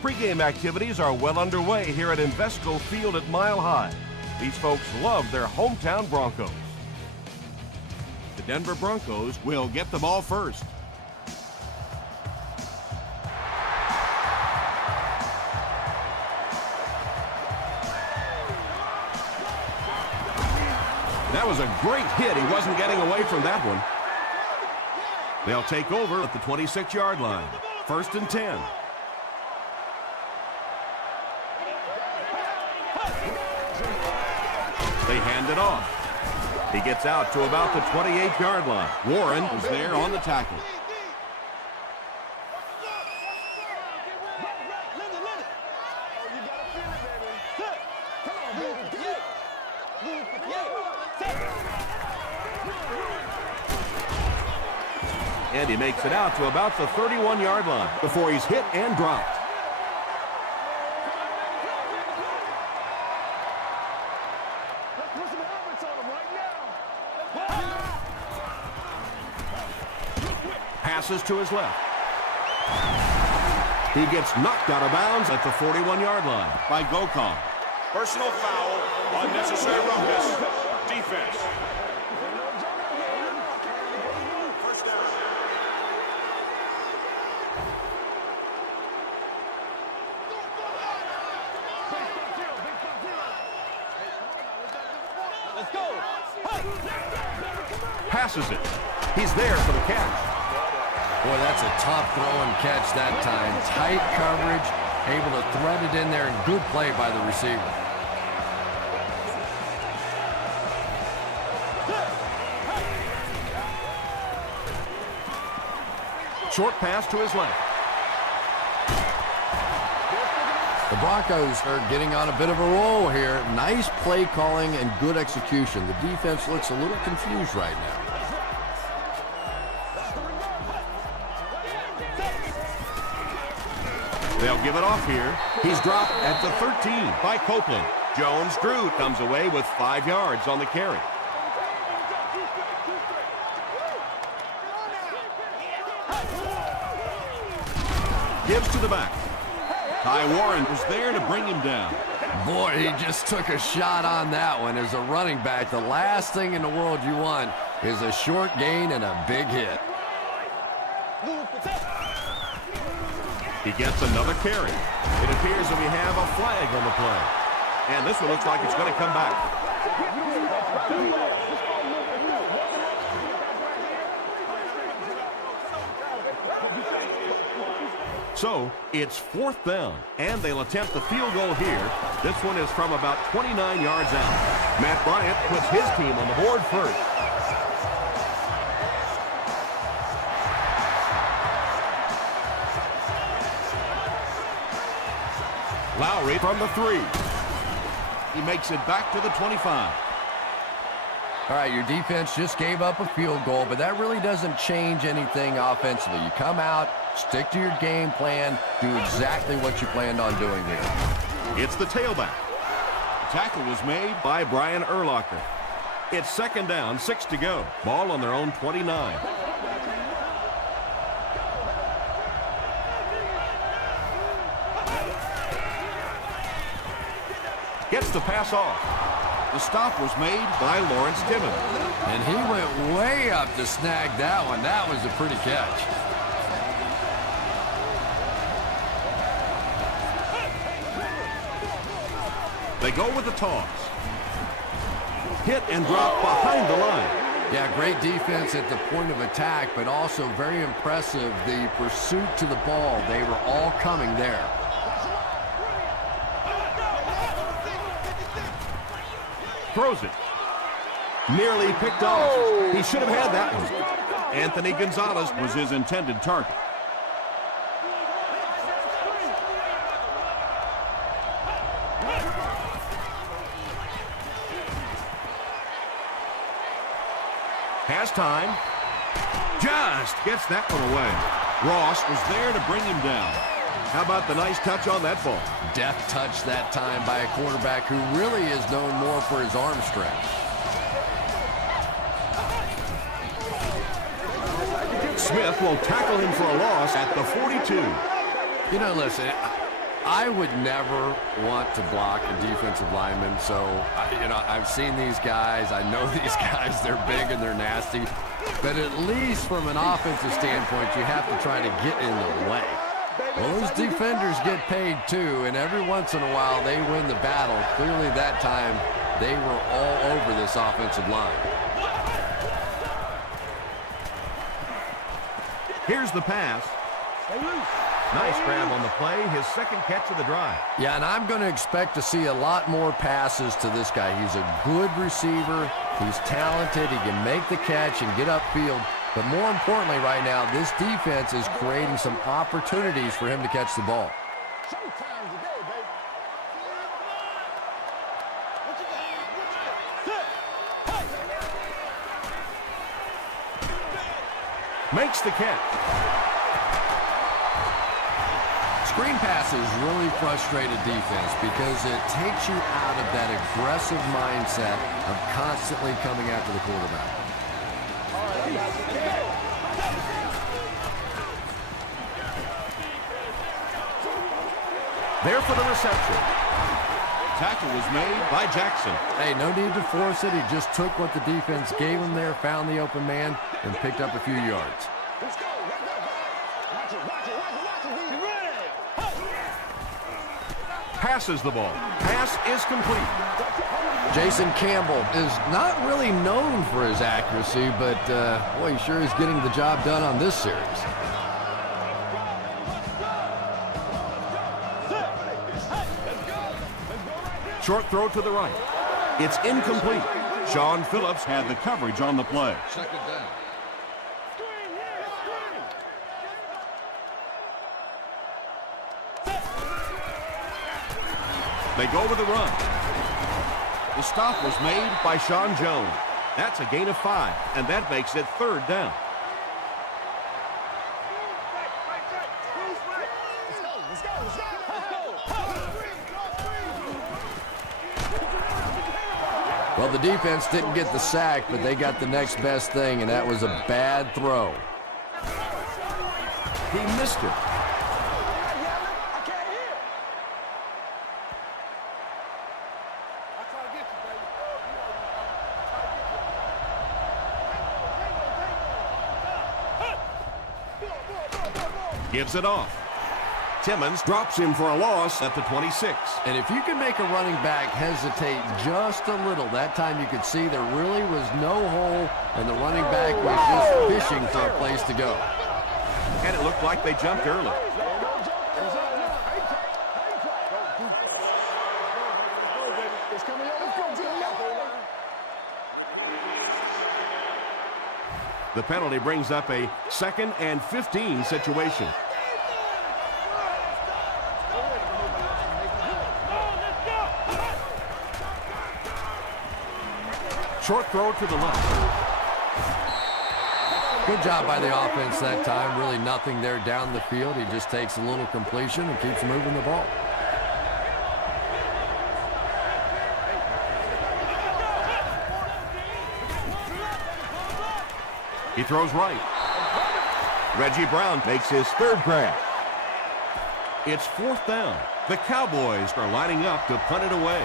Pre-game activities are well underway here at Invesco Field at Mile High. These folks love their hometown Broncos. The Denver Broncos will get the ball first. That was a great hit. He wasn't getting away from that one. They'll take over at the 26-yard line. 1st and 10. They hand it off. He gets out to about the 28-yard line. Warren is there on the tackle. And he makes it out to about the 31-yard line before he's hit and dropped. Passes to his left. He gets knocked out of bounds at the 41-yard line by Gokong. Personal foul, unnecessary roughness, defense. Let's go. Passes it. He's there for the catch. Boy, that's a tough throw and catch that time. Tight coverage, able to thread it in there, and good play by the receiver. Short pass to his left. The Broncos are getting on a bit of a roll here. Nice play calling and good execution. The defense looks a little confused right now. They'll give it off here. He's dropped at the 13 by Copeland. Jones-Drew comes away with 5 yards on the carry. Gives to the back. Ty Warren was there to bring him down. Boy, he just took a shot on that one. As a running back, the last thing in the world you want is a short gain and a big hit. He gets another carry. It appears that we have a flag on the play. And this one looks like it's going to come back. So, it's 4th down, and they'll attempt the field goal here. This one is from about 29 yards out. Matt Bryant puts his team on the board first. Lowry from the 3. He makes it back to the 25. All right, your defense just gave up a field goal, but that really doesn't change anything offensively. You come out, stick to your game plan, do exactly what you planned on doing here. It's the tailback. The tackle was made by Brian Urlacher. It's 2nd down, 6 to go. Ball on their own 29. Gets the pass off. The stop was made by Lawrence Timmons. And he went way up to snag that one. That was a pretty catch. They go with the toss. Hit and drop behind the line. Yeah, great defense at the point of attack, but also very impressive the pursuit to the ball. They were all coming there. Throws it. Nearly picked off. He should have had that one. Anthony Gonzalez was his intended target. Has time. Just gets that one away. Ross was there to bring him down. How about the nice touch on that ball? Deft touch that time by a quarterback who really is known more for his arm strength. Smith will tackle him for a loss at the 42. You know, listen, I would never want to block a defensive lineman. So, I've seen these guys. I know these guys. They're big and they're nasty. But at least from an offensive standpoint, you have to try to get in the way. Well, those defenders get paid too, and every once in a while they win the battle. Clearly that time they were all over this offensive line. Here's the pass. Nice grab on the play, his second catch of the drive. Yeah, and I'm going to expect to see a lot more passes to this guy. He's a good receiver. He's talented. He can make the catch and get upfield. But more importantly right now, this defense is creating some opportunities for him to catch the ball. Makes the catch. Screen passes really frustrate a defense because it takes you out of that aggressive mindset of constantly coming after the quarterback. There for the reception. Tackle was made by Jackson. Hey, no need to force it. He just took what the defense gave him there, found the open man, and picked up a few yards. Passes the ball. Pass is complete. Jason Campbell is not really known for his accuracy, but boy, he sure is getting the job done on this series. Short throw to the right. It's incomplete. Sean Phillips had the coverage on the play. Second down. They go with the run. The stop was made by Sean Jones. That's a gain of 5, and that makes it 3rd down. Well, the defense didn't get the sack, but they got the next best thing, and that was a bad throw. He missed it. Gives it off. Timmons drops him for a loss at the 26. And if you can make a running back hesitate just a little, that time you could see there really was no hole, and the running back was just fishing for a place to go. And it looked like they jumped early. The penalty brings up a 2nd and 15 situation. Short throw to the left. Good job by the offense that time. Really nothing there down the field. He just takes a little completion and keeps moving the ball. He throws right. Reggie Brown makes his 3rd grab. It's 4th down. The Cowboys are lining up to punt it away.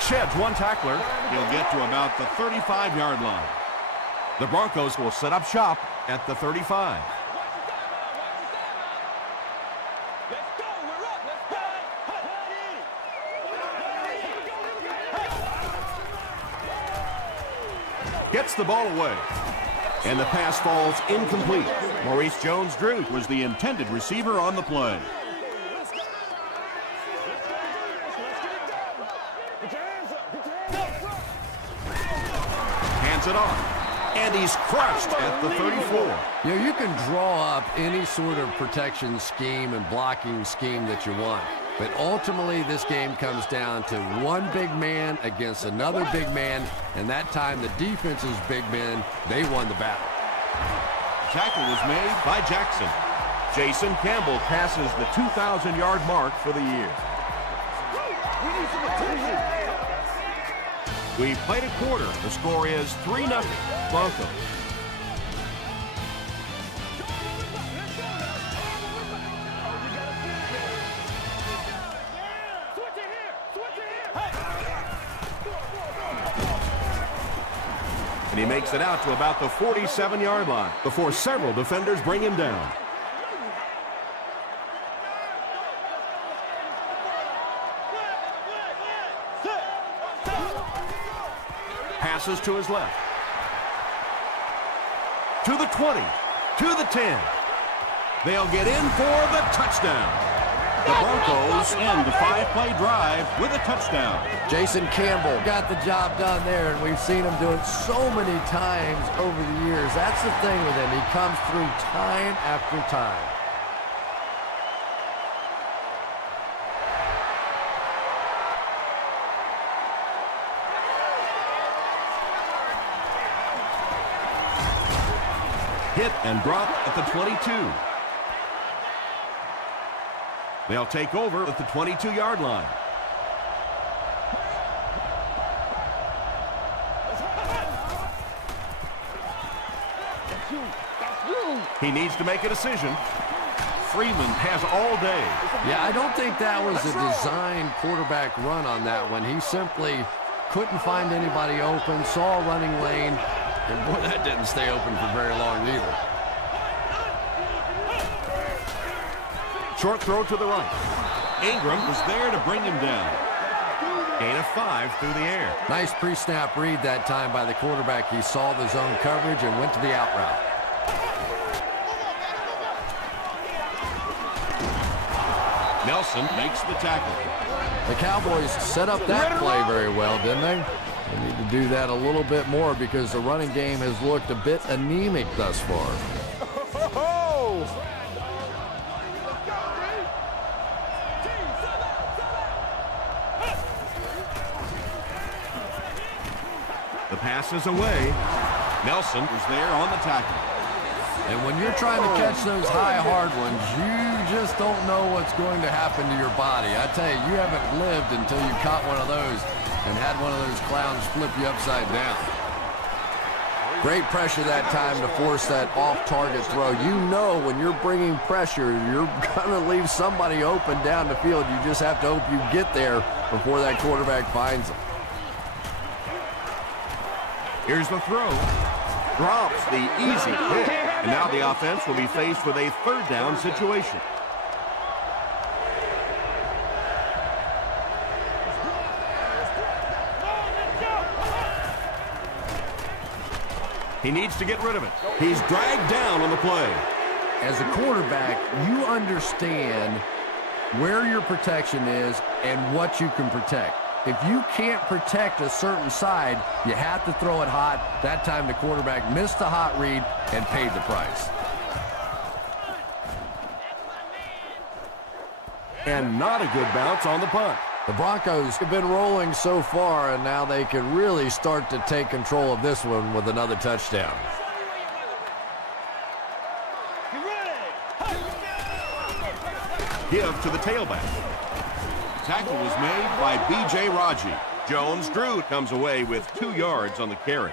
Sheds one tackler. He'll get to about the 35-yard line. The Broncos will set up shop at the 35. Gets the ball away. And the pass falls incomplete. Maurice Jones-Drew was the intended receiver on the play. Hands it off. And he's crushed at the 34. You can draw up any sort of protection scheme and blocking scheme that you want. But ultimately, this game comes down to one big man against another big man, and that time the defense's big men, they won the battle. Tackle was made by Jackson. Jason Campbell passes the 2,000-yard mark for the year. We've played a quarter. The score is 3-0 Broncos. And he makes it out to about the 47-yard line before several defenders bring him down. Passes to his left. To the 20. To the 10. They'll get in for the touchdown. The Broncos end the 5-play drive with a touchdown. Jason Campbell got the job done there, and we've seen him do it so many times over the years. That's the thing with him. He comes through time after time. Hit and drop at the 22. They'll take over at the 22-yard line. He needs to make a decision. Freeman has all day. Yeah, I don't think that was a designed quarterback run on that one. He simply couldn't find anybody open, saw a running lane, and boy, that didn't stay open for very long either. Short throw to the right. Ingram was there to bring him down. Gain of 5 through the air. Nice pre-snap read that time by the quarterback. He saw the zone coverage and went to the out route. Nelson makes the tackle. The Cowboys set up that play very well, didn't they? They need to do that a little bit more because the running game has looked a bit anemic thus far. The pass is away. Nelson was there on the tackle. And when you're trying to catch those high, hard ones, you just don't know what's going to happen to your body. I tell you, you haven't lived until you caught one of those and had one of those clowns flip you upside down. Great pressure that time to force that off-target throw. You know when you're bringing pressure, you're going to leave somebody open down the field. You just have to hope you get there before that quarterback finds them. Here's the throw. Drops the easy pick. And now the offense will be faced with a third down situation. He needs to get rid of it. He's dragged down on the play. As a quarterback, you understand where your protection is and what you can protect. If you can't protect a certain side, you have to throw it hot. That time the quarterback missed the hot read and paid the price. And not a good bounce on the punt. The Broncos have been rolling so far, and now they can really start to take control of this one with another touchdown. Give to the tailback. Tackle was made by B.J. Raji. Jones-Drew comes away with 2 yards on the carry.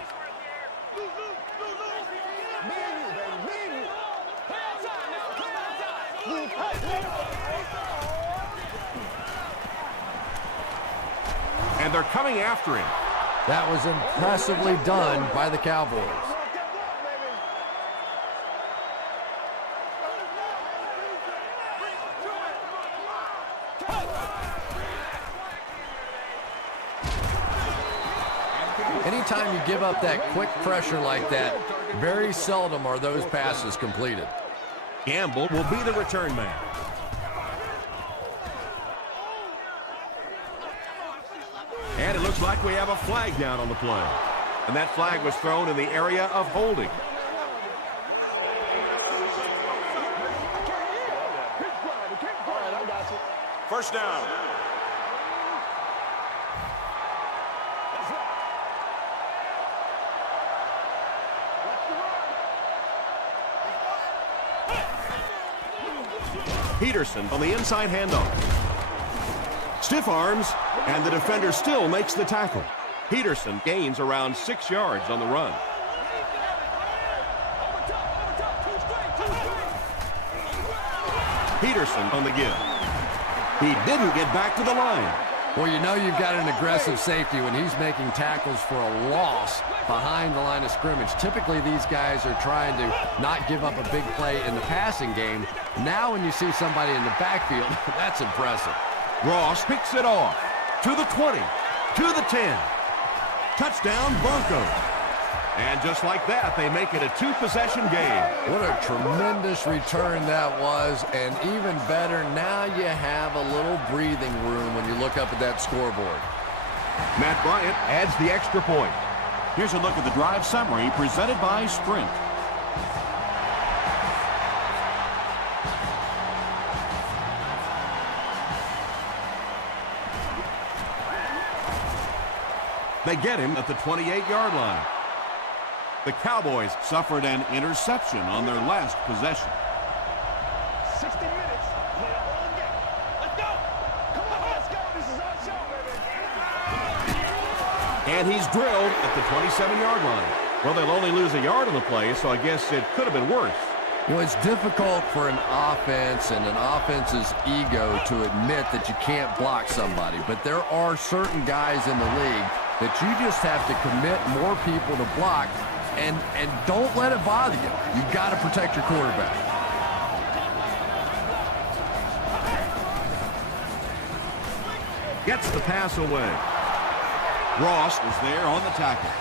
And they're coming after him. That was impressively done by the Cowboys. Anytime you give up that quick pressure like that, very seldom are those passes completed. Gamble will be the return man. And it looks like we have a flag down on the play. And that flag was thrown in the area of holding. First down. Peterson on the inside handoff. Stiff arms, and the defender still makes the tackle. Peterson gains around 6 yards on the run. Peterson on the give. He didn't get back to the line. Well, you know you've got an aggressive safety when he's making tackles for a loss behind the line of scrimmage. Typically, these guys are trying to not give up a big play in the passing game. Now when you see somebody in the backfield, that's impressive. Ross picks it off to the 20, to the 10. Touchdown, Broncos. And just like that, they make it a 2-possession game. What a tremendous return that was, and even better, now you have a little breathing room when you look up at that scoreboard. Matt Bryant adds the extra point. Here's a look at the drive summary presented by Sprint. They get him at the 28-yard line. The Cowboys suffered an interception on their last possession. 60 minutes, play a whole game. Let's go! Come on, let's go! This is our show, baby! And he's drilled at the 27-yard line. Well, they'll only lose a yard on the play, so I guess it could have been worse. You know, it's difficult for an offense and an offense's ego to admit that you can't block somebody, but there are certain guys in the league that you just have to commit more people to block, and don't let it bother you. You've got to protect your quarterback. Gets the pass away. Ross is there on the tackle.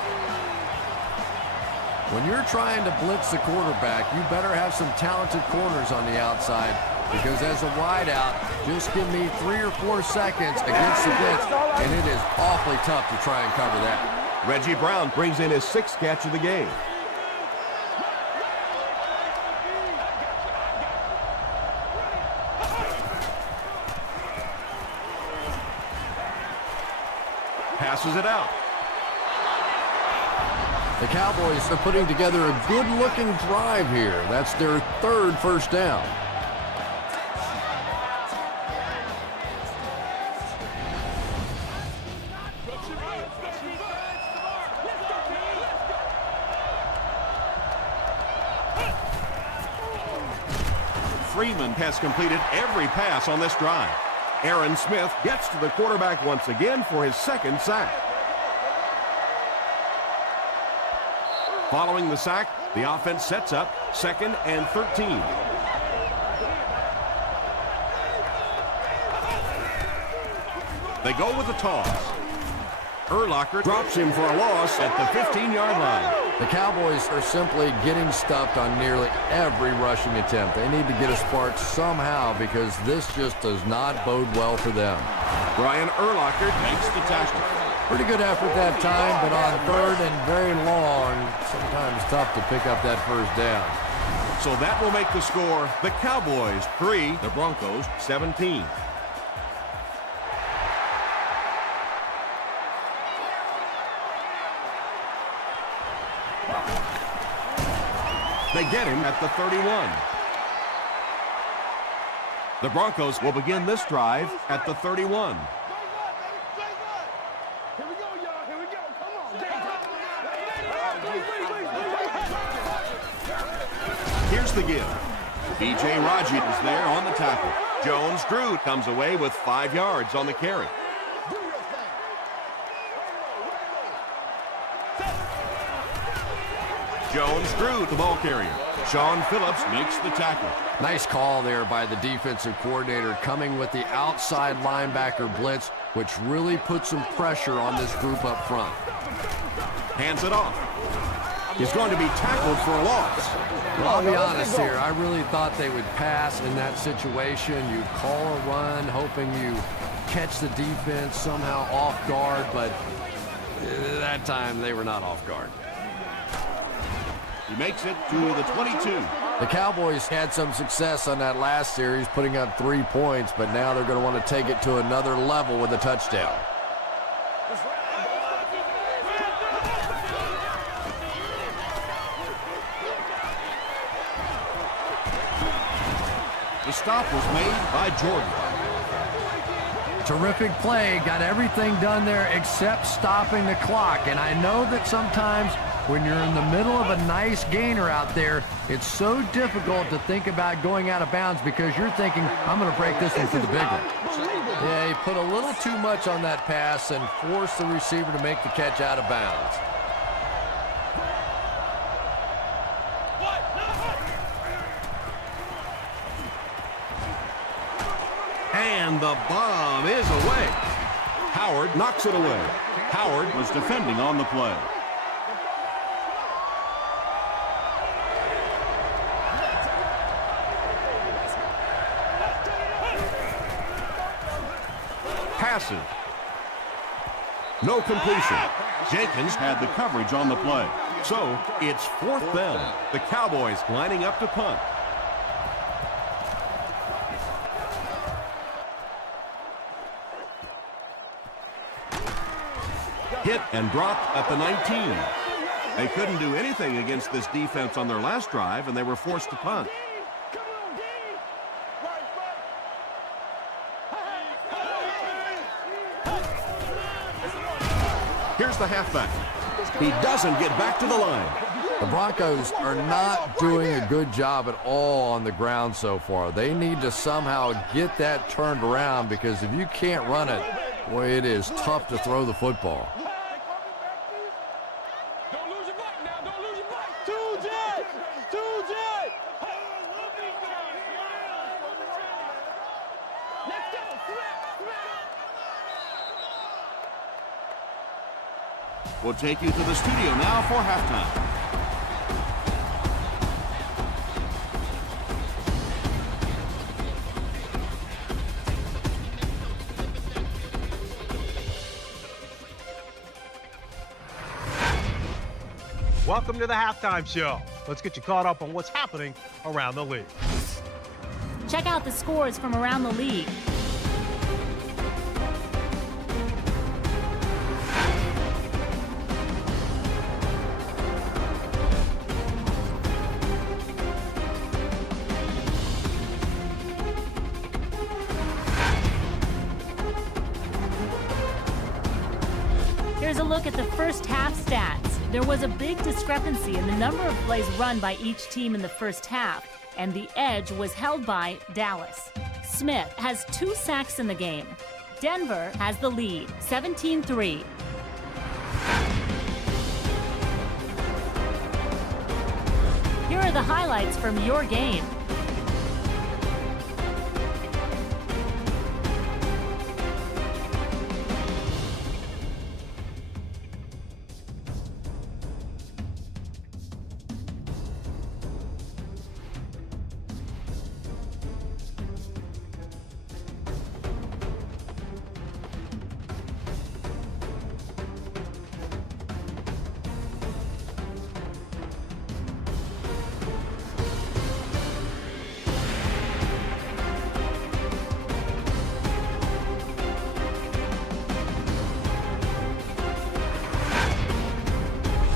When you're trying to blitz the quarterback, you better have some talented corners on the outside, because as a wideout, just give me 3 or 4 seconds against the blitz, and it is awfully tough to try and cover that. Reggie Brown brings in his 6th catch of the game. Passes it out. The Cowboys are putting together a good-looking drive here. That's their 3rd first down. Freeman has completed every pass on this drive. Aaron Smith gets to the quarterback once again for his 2nd sack. Following the sack, the offense sets up 2nd and 13. They go with the toss. Urlacher drops him for a loss at the 15-yard line. The Cowboys are simply getting stuffed on nearly every rushing attempt. They need to get a spark somehow, because this just does not bode well for them. Brian Urlacher makes the tackle. Pretty good effort that time, but on 3rd and very long, sometimes tough to pick up that first down. So that will make the score the Cowboys 3, the Broncos 17. They get him at the 31. The Broncos will begin this drive at the 31. Here we go, y'all. Here we go. Come on. Here's the give. B.J. Raji is there on the tackle. Jones-Drew comes away with 5 yards on the carry. Jones-Drew, the ball carrier. Sean Phillips makes the tackle. Nice call there by the defensive coordinator, coming with the outside linebacker blitz, which really put some pressure on this group up front. Hands it off. He's going to be tackled for a loss. Well, I'll be honest here. I really thought they would pass in that situation. You call a run, hoping you catch the defense somehow off guard, but that time they were not off guard. He makes it to the 22. The Cowboys had some success on that last series, putting up 3 points, but now they're going to want to take it to another level with a touchdown. The stop was made by Jordan. Terrific play. Got everything done there except stopping the clock. And I know that sometimes when you're in the middle of a nice gainer out there, it's so difficult to think about going out of bounds because you're thinking, I'm going to break this one for the big one. Yeah, he put a little too much on that pass and forced the receiver to make the catch out of bounds. And the bomb is away. Howard knocks it away. Howard was defending on the play. Passes. No completion. Jenkins had the coverage on the play. So it's 4th down. The Cowboys lining up to punt. Hit and dropped at the 19. They couldn't do anything against this defense on their last drive, and they were forced to punt. Here's the halfback. He doesn't get back to the line. The Broncos are not doing a good job at all on the ground so far. They need to somehow get that turned around because if you can't run it, boy, it is tough to throw the football. We'll take you to the studio now for halftime. Welcome to the halftime show. Let's get you caught up on what's happening around the league. Check out the scores from around the league. Here's a look at the first half stats. There was a big discrepancy in the number of plays run by each team in the first half, and the edge was held by Dallas. Smith has 2 sacks in the game. Denver has the lead, 17-3. Here are the highlights from your game.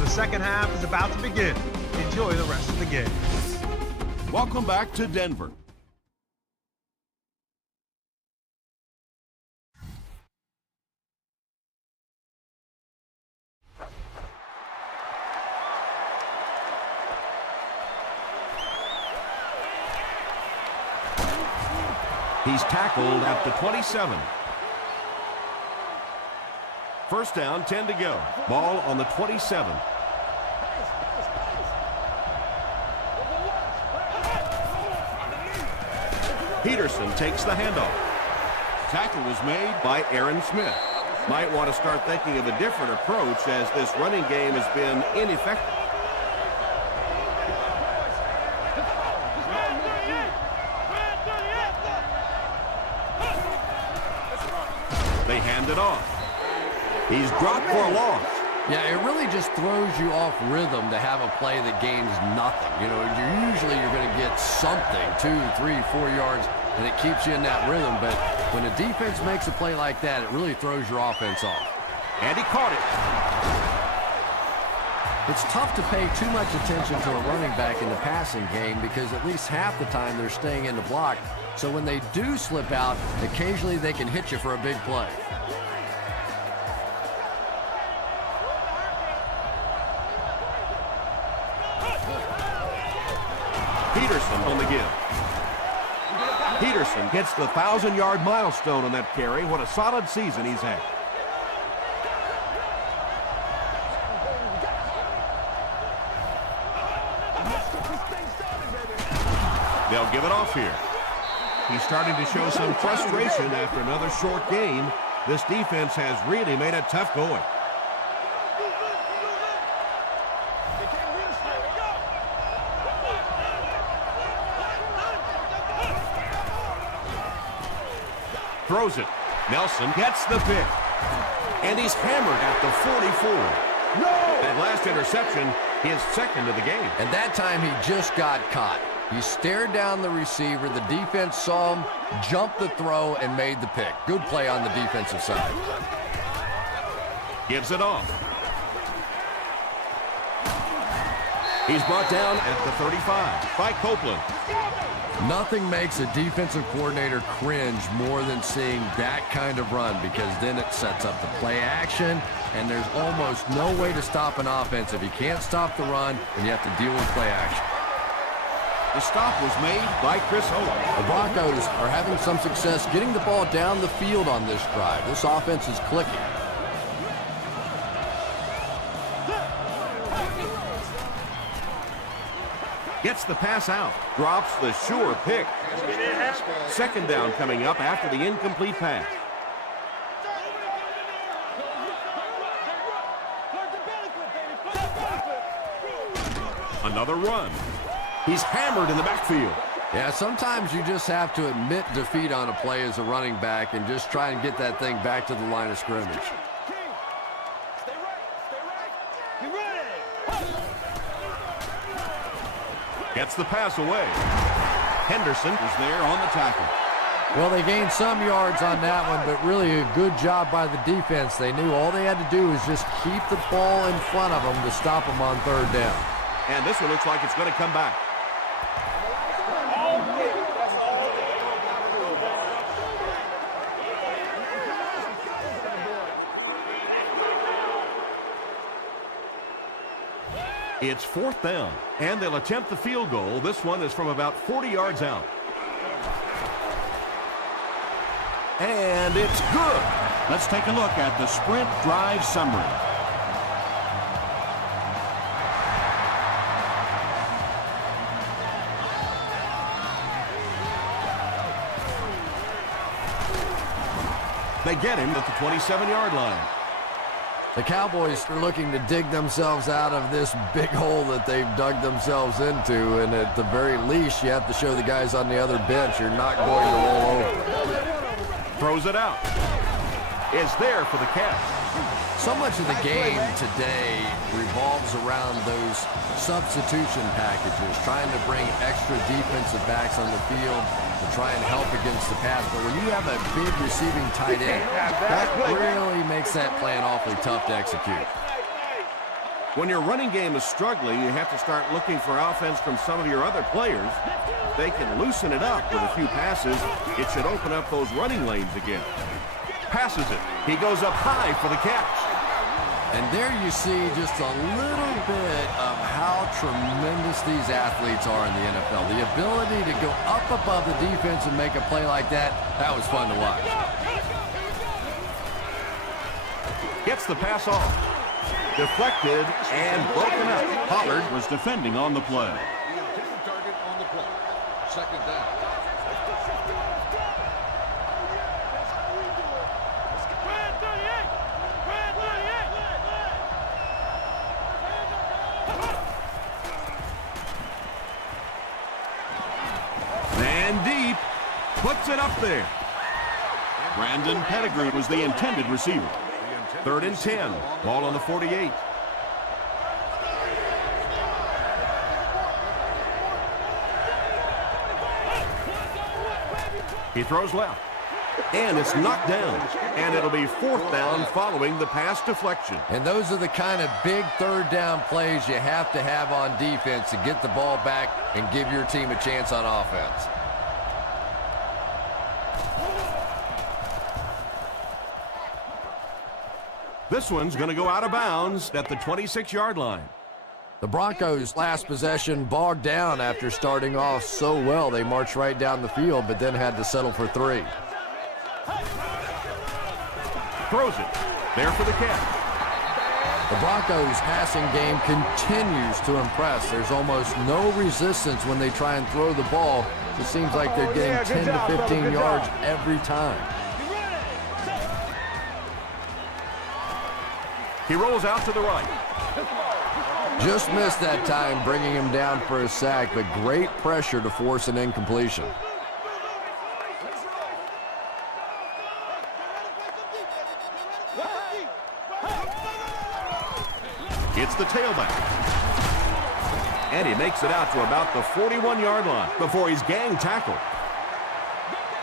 The second half is about to begin. Enjoy the rest of the game. Welcome back to Denver. He's tackled at the 27. First down, 10 to go. Ball on the 27. Peterson takes the handoff. Tackle was made By Aaron Smith. Might want to start thinking of a different approach as this running game has been ineffective. They hand it off. He's dropped for a loss. Yeah, it really just throws you off rhythm to have a play that gains nothing. You know, you're going to get something, 2, 3, 4 yards, and it keeps you in that rhythm. But when a defense makes a play like that, it really throws your offense off. And he caught it. It's tough to pay too much attention to a running back in the passing game because at least half the time they're staying in the block. So when they do slip out, occasionally they can hit you for a big play. Peterson on the give. Peterson gets the 1,000-yard milestone on that carry. What a solid season he's had. They'll give it off here. He's starting to show some frustration after another short game. This defense has really made it tough going. Throws it. Nelson gets the pick. And he's hammered at the 44. No! That last interception, his second of the game. And that time he just got caught. He stared down the receiver. The defense saw him, jumped the throw, and made the pick. Good play on the defensive side. Gives it off. He's brought down at the 35 by Copeland. Nothing makes a defensive coordinator cringe more than seeing that kind of run, because then it sets up the play action, and there's almost no way to stop an offense if you can't stop the run and you have to deal with play action. The stop was made by Chris Hope. The Broncos are having some success getting the ball down the field on this drive. This offense is clicking. Gets the pass out. Drops the sure pick. Second down coming up after the incomplete pass. Another run. He's hammered in the backfield. Yeah, sometimes you just have to admit defeat on a play as a running back and just try and get that thing back to the line of scrimmage. Gets the pass away. Henderson is there on the tackle. Well, they gained some yards on that one, but really a good job by the defense. They knew all they had to do was just keep the ball in front of them to stop them on third down. And this one looks like it's going to come back. It's fourth down, and they'll attempt the field goal. This one is from about 40 yards out. And it's good. Let's take a look at the sprint drive summary. They get him at the 27-yard line. The Cowboys are looking to dig themselves out of this big hole that they've dug themselves into, and at the very least, you have to show the guys on the other bench you're not going to roll over. Throws it out. Is there for the catch. So much of the game today revolves around those substitution packages, trying to bring extra defensive backs on the field to try and help against the pass. But when you have a big receiving tight end, that really makes that plan awfully tough to execute. When your running game is struggling, you have to start looking for offense from some of your other players. They can loosen it up with a few passes. It should open up those running lanes again. Passes it. He goes up high for the catch. And there you see just a little bit of how tremendous these athletes are in the NFL. The ability to go up above the defense and make a play like that, that was fun to watch. Gets the pass off. Deflected and broken up. Pollard Was defending on the play. Target on the play. Second down. and deep. Puts it up there. Brandon Pettigrew was the intended receiver. 3rd and 10. Ball on the 48. He throws left. And it's knocked down. And it'll be 4th down following the pass deflection. And those are the kind of big 3rd down plays you have to have on defense to get the ball back and give your team a chance on offense. This one's going to go out of bounds at the 26-yard line. The Broncos' last possession bogged down after starting off so well. They marched right down the field, but then had to settle for 3. Throws it. There for the catch. The Broncos' passing game continues to impress. There's almost no resistance when they try and throw the ball. It seems like they're getting 10 to 15 yards every time. He rolls out to the right. Just missed that time, bringing him down for a sack, but great pressure to force an incompletion. It's the tailback. And he makes it out to about the 41-yard line before he's gang tackled.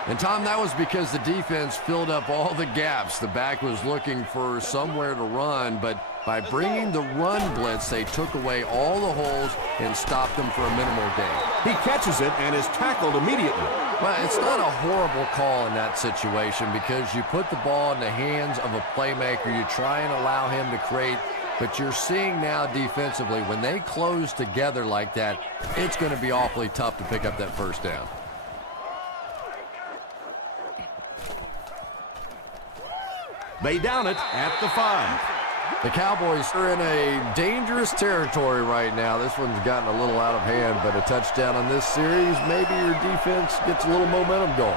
And, Tom, that was because the defense filled up all the gaps. The back was looking for somewhere to run, but by bringing the run blitz, they took away all the holes and stopped them for a minimal gain. He catches it and is tackled immediately. Well, it's not a horrible call in that situation because you put the ball in the hands of a playmaker. You try and allow him to create, but you're seeing now defensively, when they close together like that, it's going to be awfully tough to pick up that 1st down. They down it at the 5. The Cowboys are in a dangerous territory right now. This one's gotten a little out of hand, but a touchdown on this series, maybe your defense gets a little momentum going.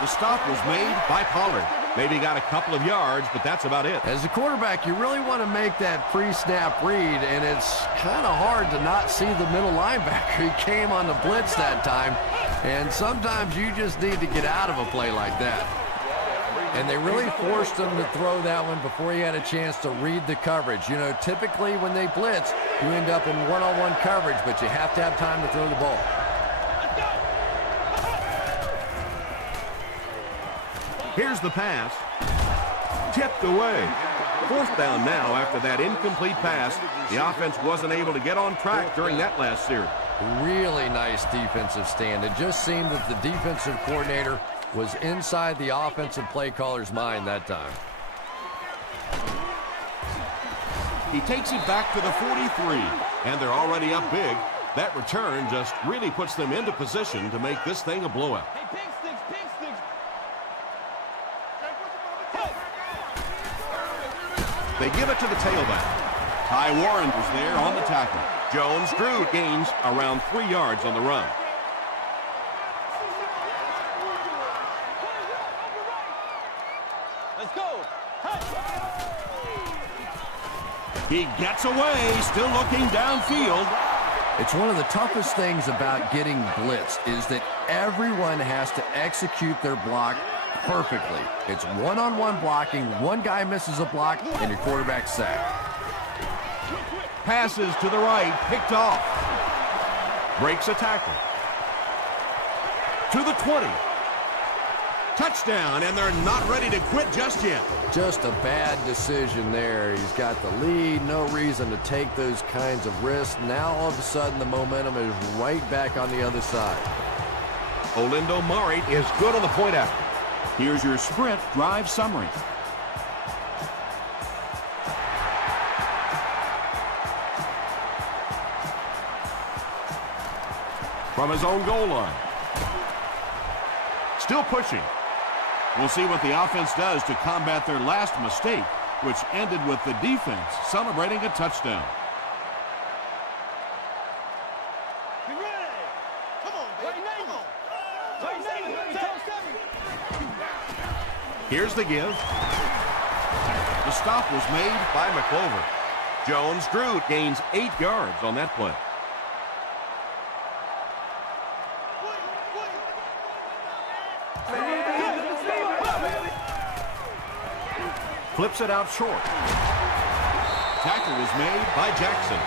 The stop was made by Pollard. Maybe got a couple of yards, but that's about it. As a quarterback, you really want to make that pre-snap read, and it's kind of hard to not see the middle linebacker. He came on the blitz that time, and sometimes you just need to get out of a play like that. And they really forced him to throw that one before he had a chance to read the coverage. You know, typically when they blitz, you end up in one-on-one coverage, but you have to have time to throw the ball. Here's the pass. Tipped away. 4th down now after that incomplete pass. The offense wasn't able to get on track during that last series. Really nice defensive stand. It just seemed that the defensive coordinator was inside the offensive play caller's mind that time. He takes it back to the 43, and they're already up big. That return just really puts them into position to make this thing a blowout. Hey, pig sticks. They give it to the tailback. Ty Warren was there on the tackle. Jones-Drew gains around 3 yards on the run. Let's go. He gets away, still looking downfield. It's one of the toughest things about getting blitzed is that everyone has to execute their block perfectly. It's one-on-one blocking. One guy misses a block, and your quarterback's sacked. Passes to the right, picked off. Breaks a tackle. To the 20. Touchdown, and they're not ready to quit just yet. Just a bad decision there. He's got the lead, no reason to take those kinds of risks. Now all of a sudden the momentum is right back on the other side. Olindo Mari is good on the point after. Here's your sprint drive summary. From his own goal line. Still pushing. We'll see what the offense does to combat their last mistake, which ended with the defense celebrating a touchdown. Be ready. Come on, baby. Come on. Here's the give. The stop was made by McClover. Jones-Drew gains 8 yards on that play. Flips it out short. Tackle was made by Jackson.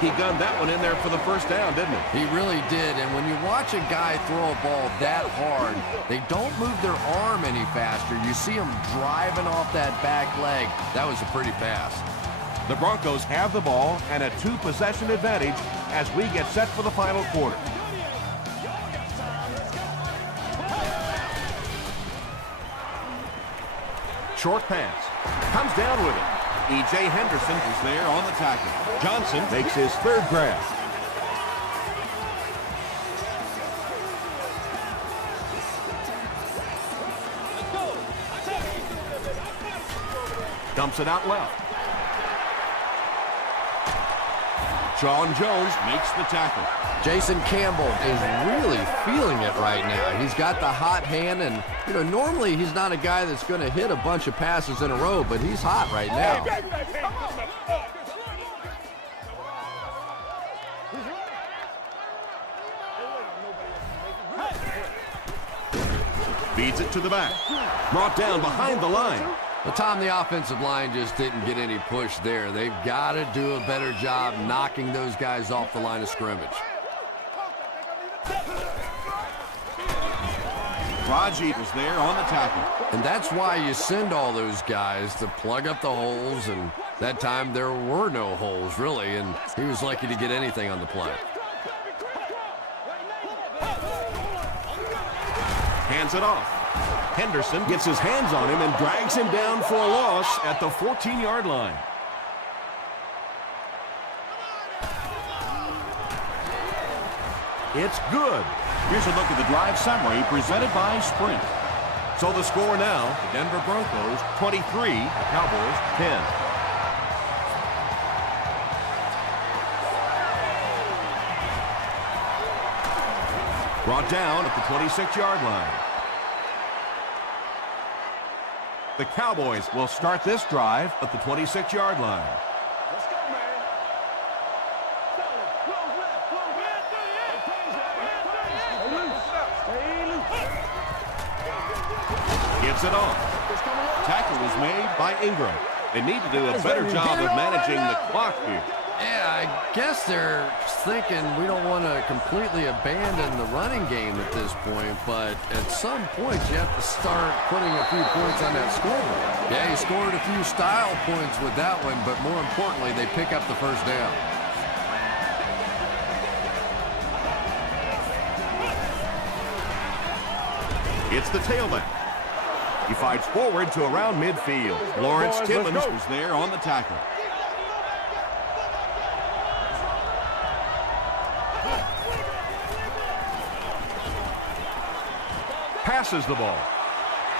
He gunned that one in there for the first down, didn't he? He really did, and when you watch a guy throw a ball that hard, they don't move their arm any faster. You see him driving off that back leg. That was a pretty pass. The Broncos have the ball and a 2-possession advantage as we get set for the final quarter. Short pass. Comes down with it. E.J. Henderson is there on the tackle. Johnson makes his third grab. Dumps it out left. Sean Jones makes the tackle. Jason Campbell is really feeling it right now. He's got the hot hand, and normally he's not a guy that's going to hit a bunch of passes in a row, but he's hot right now. Feeds it to the back. Brought down behind the line. But Tom, the offensive line just didn't get any push there. They've got to do a better job knocking those guys off the line of scrimmage. Raji was there on the tackle. And that's why you send all those guys to plug up the holes, and that time there were no holes, really, and he was lucky to get anything on the play. Hands it off. Henderson gets his hands on him and drags him down for a loss at the 14-yard line. It's good. Here's a look at the drive summary presented by Sprint. So the score now, the Denver Broncos 23, the Cowboys 10. Brought down at the 26-yard line. The Cowboys will start this drive at the 26-yard line. Let's go, man. Gives it off. Tackle was made by Ingram. They need to do a better job of managing the clock here. Yeah, I guess they're thinking we don't want to completely abandon the running game at this point, but at some point you have to start putting a few points on that scoreboard. Yeah, he scored a few style points with that one, but more importantly, they pick up the first down. It's the tailback. He fights forward to around midfield. Lawrence Timmons was there on the tackle. Passes the ball.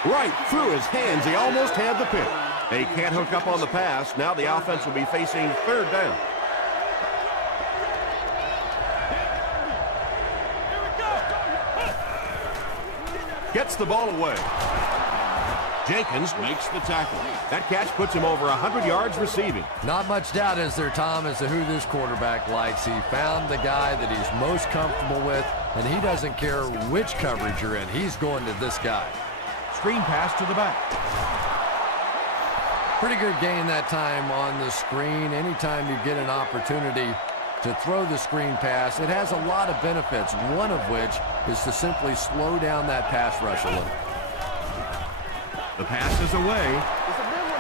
Right through his hands. He almost had the pick. They can't hook up on the pass. Now the offense will be facing third down. Gets the ball away. Jenkins makes the tackle. That catch puts him over 100 yards receiving. Not much doubt, is there, Tom, as to who this quarterback likes. He found the guy that he's most comfortable with, and he doesn't care which coverage you're in. He's going to this guy. Screen pass to the back. Pretty good gain that time on the screen. Anytime you get an opportunity to throw the screen pass, it has a lot of benefits, one of which is to simply slow down that pass rush a little. The pass is away.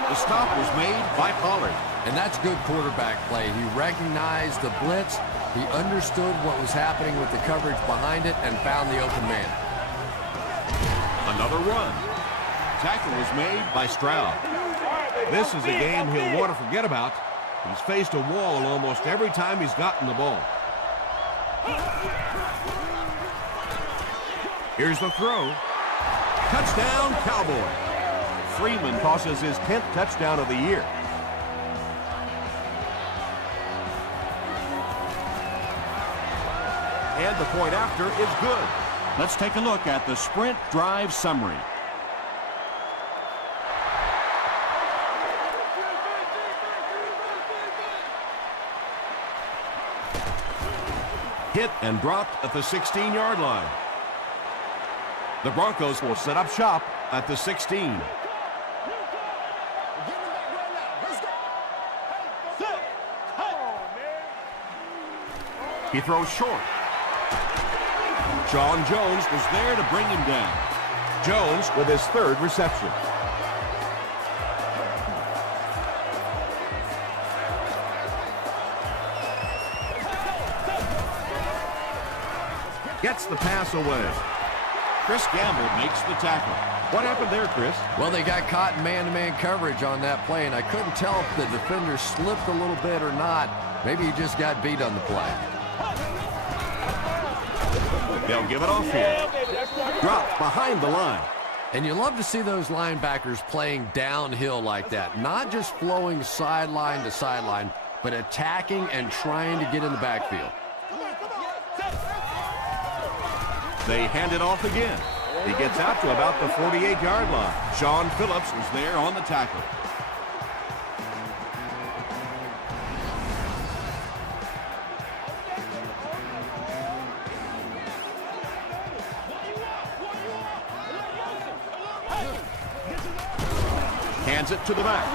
The stop was made by Pollard. And that's good quarterback play. He recognized the blitz, he understood what was happening with the coverage behind it, and found the open man. Another run. Tackle was made by Stroud. This is a game he'll want to forget about. He's faced a wall almost every time he's gotten the ball. Here's the throw. Touchdown, Cowboys. Freeman tosses his 10th touchdown of the year. And the point after is good. Let's take a look at the Sprint drive summary. Hit and dropped at the 16-yard line. The Broncos will set up shop at the 16. He throws short. Sean Jones was there to bring him down. Jones with his third reception. Gets the pass away. Chris Gamble makes the tackle. What happened there, Chris? Well, they got caught in man-to-man coverage on that play, and I couldn't tell if the defender slipped a little bit or not. Maybe he just got beat on the play. They'll give it off here. Drop behind the line. And you love to see those linebackers playing downhill like that, not just flowing sideline to sideline, but attacking and trying to get in the backfield. They hand it off again. He gets out to about the 48-yard line. Sean Phillips was there on the tackle. Hands it to the back.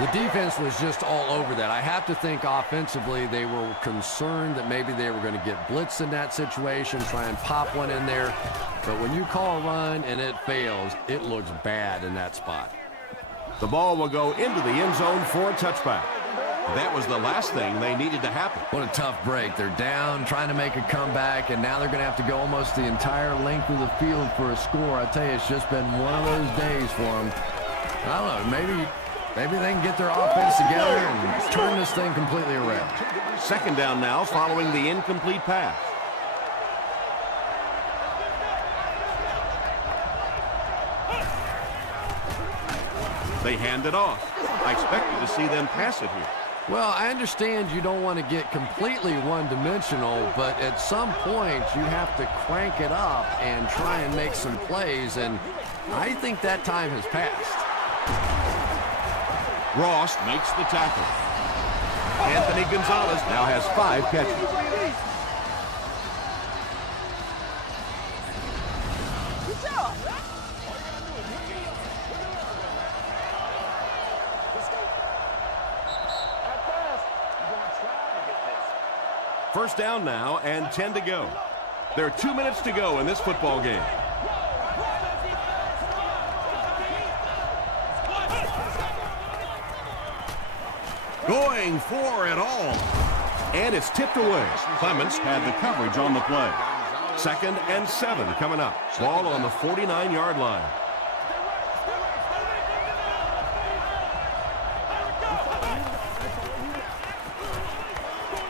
The defense was just all over that. I have to think offensively they were concerned that maybe they were going to get blitzed in that situation, try and pop one in there. But when you call a run and it fails, it looks bad in that spot. The ball will go into the end zone for a touchback. That was the last thing they needed to happen. What a tough break. They're down, trying to make a comeback, and now they're going to have to go almost the entire length of the field for a score. I tell you, it's just been one of those days for them. I don't know, maybe they can get their offense together and turn this thing completely around. Second down now following the incomplete pass. They hand it off. I expected to see them pass it here. Well, I understand you don't want to get completely one-dimensional, but at some point you have to crank it up and try and make some plays, and I think that time has passed. Ross makes the tackle. Anthony Gonzalez now has 5 catches. First down now and 10 to go. There are 2 minutes to go in this football game. Going for it all. And it's tipped away. Clements had the coverage on the play. 2nd and 7 coming up. Ball on the 49-yard line.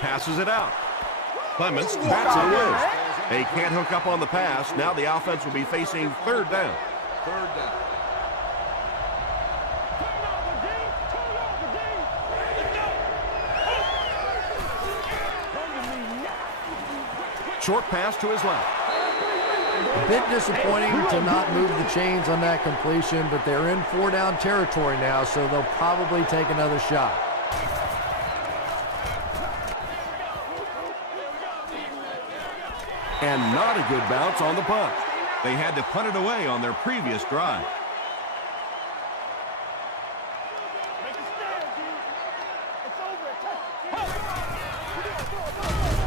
Passes it out. Clements bats it away. They can't hook up on the pass. Now the offense will be facing 3rd down. 3rd down. Short pass to his left. A bit disappointing to not move the chains on that completion, but they're in 4-down territory now, so they'll probably take another shot. And not a good bounce on the punt. They had to punt it away on their previous drive.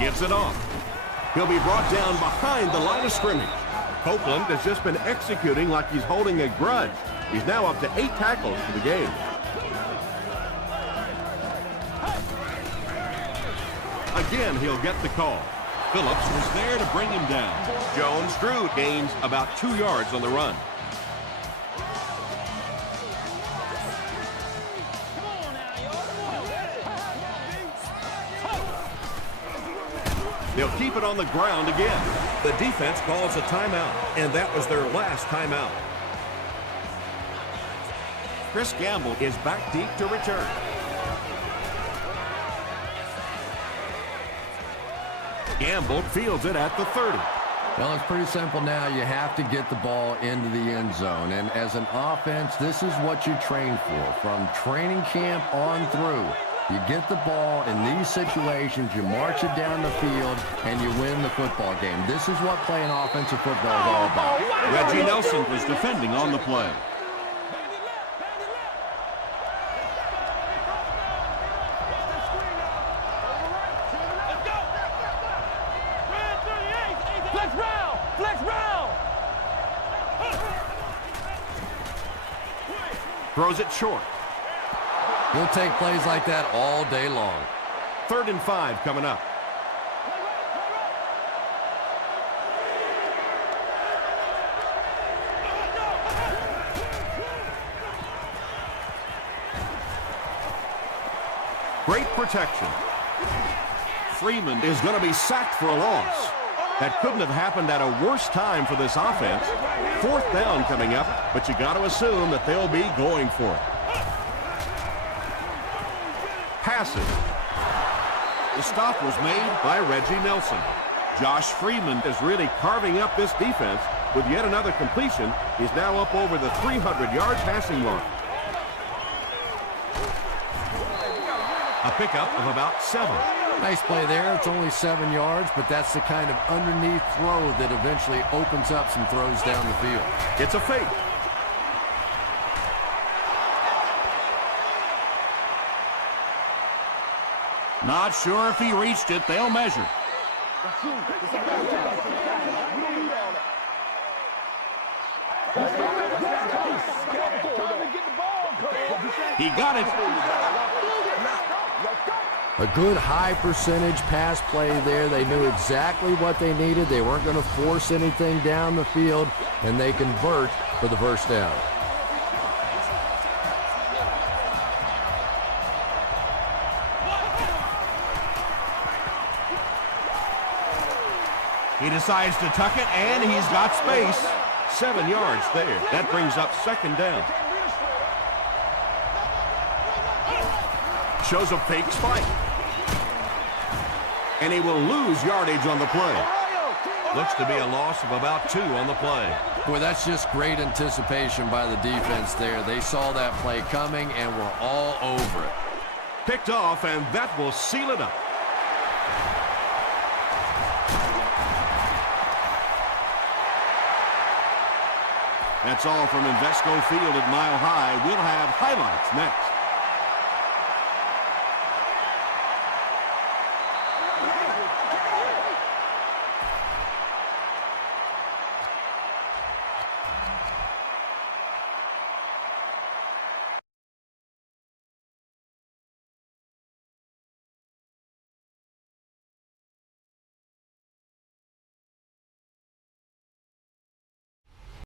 Gives it off. He'll be brought down behind the line of scrimmage. Copeland has just been executing like he's holding a grudge. He's now up to 8 tackles for the game. Again, he'll get the call. Phillips was there to bring him down. Jones-Drew gains about 2 yards on the run. They'll keep it on the ground again. The defense calls a timeout, and that was their last timeout. Chris Gamble is back deep to return. Gamble fields it at the 30. Well, it's pretty simple now. You have to get the ball into the end zone. And as an offense, this is what you train for. From training camp on through, you get the ball in these situations, you march it down the field, and you win the football game. This is what playing offensive football is all about. Reggie Nelson was defending on the play. Flex round! Flex round! Throws it short. He'll take plays like that all day long. 3rd and 5 coming up. Great protection. Freeman is going to be sacked for a loss. That couldn't have happened at a worse time for this offense. 4th down coming up, but you got to assume that they'll be going for it. Passes. The stop was made by Reggie Nelson. Josh Freeman is really carving up this defense with yet another completion. He's now up over the 300-yard passing mark. A pickup of about 7. Nice play there. It's only 7 yards, but that's the kind of underneath throw that eventually opens up some throws down the field. It's a fake. Not sure if he reached it. They'll measure. He got it. A good high percentage pass play there. They knew exactly what they needed. They weren't going to force anything down the field, and they convert for the first down. He decides to tuck it, and he's got space. 7 yards there. That brings up 2nd down. Shows a fake spike. And he will lose yardage on the play. Looks to be a loss of about 2 on the play. Boy, that's just great anticipation by the defense there. They saw that play coming and were all over it. Picked off, and that will seal it up. That's all from Invesco Field at Mile High. We'll have highlights next.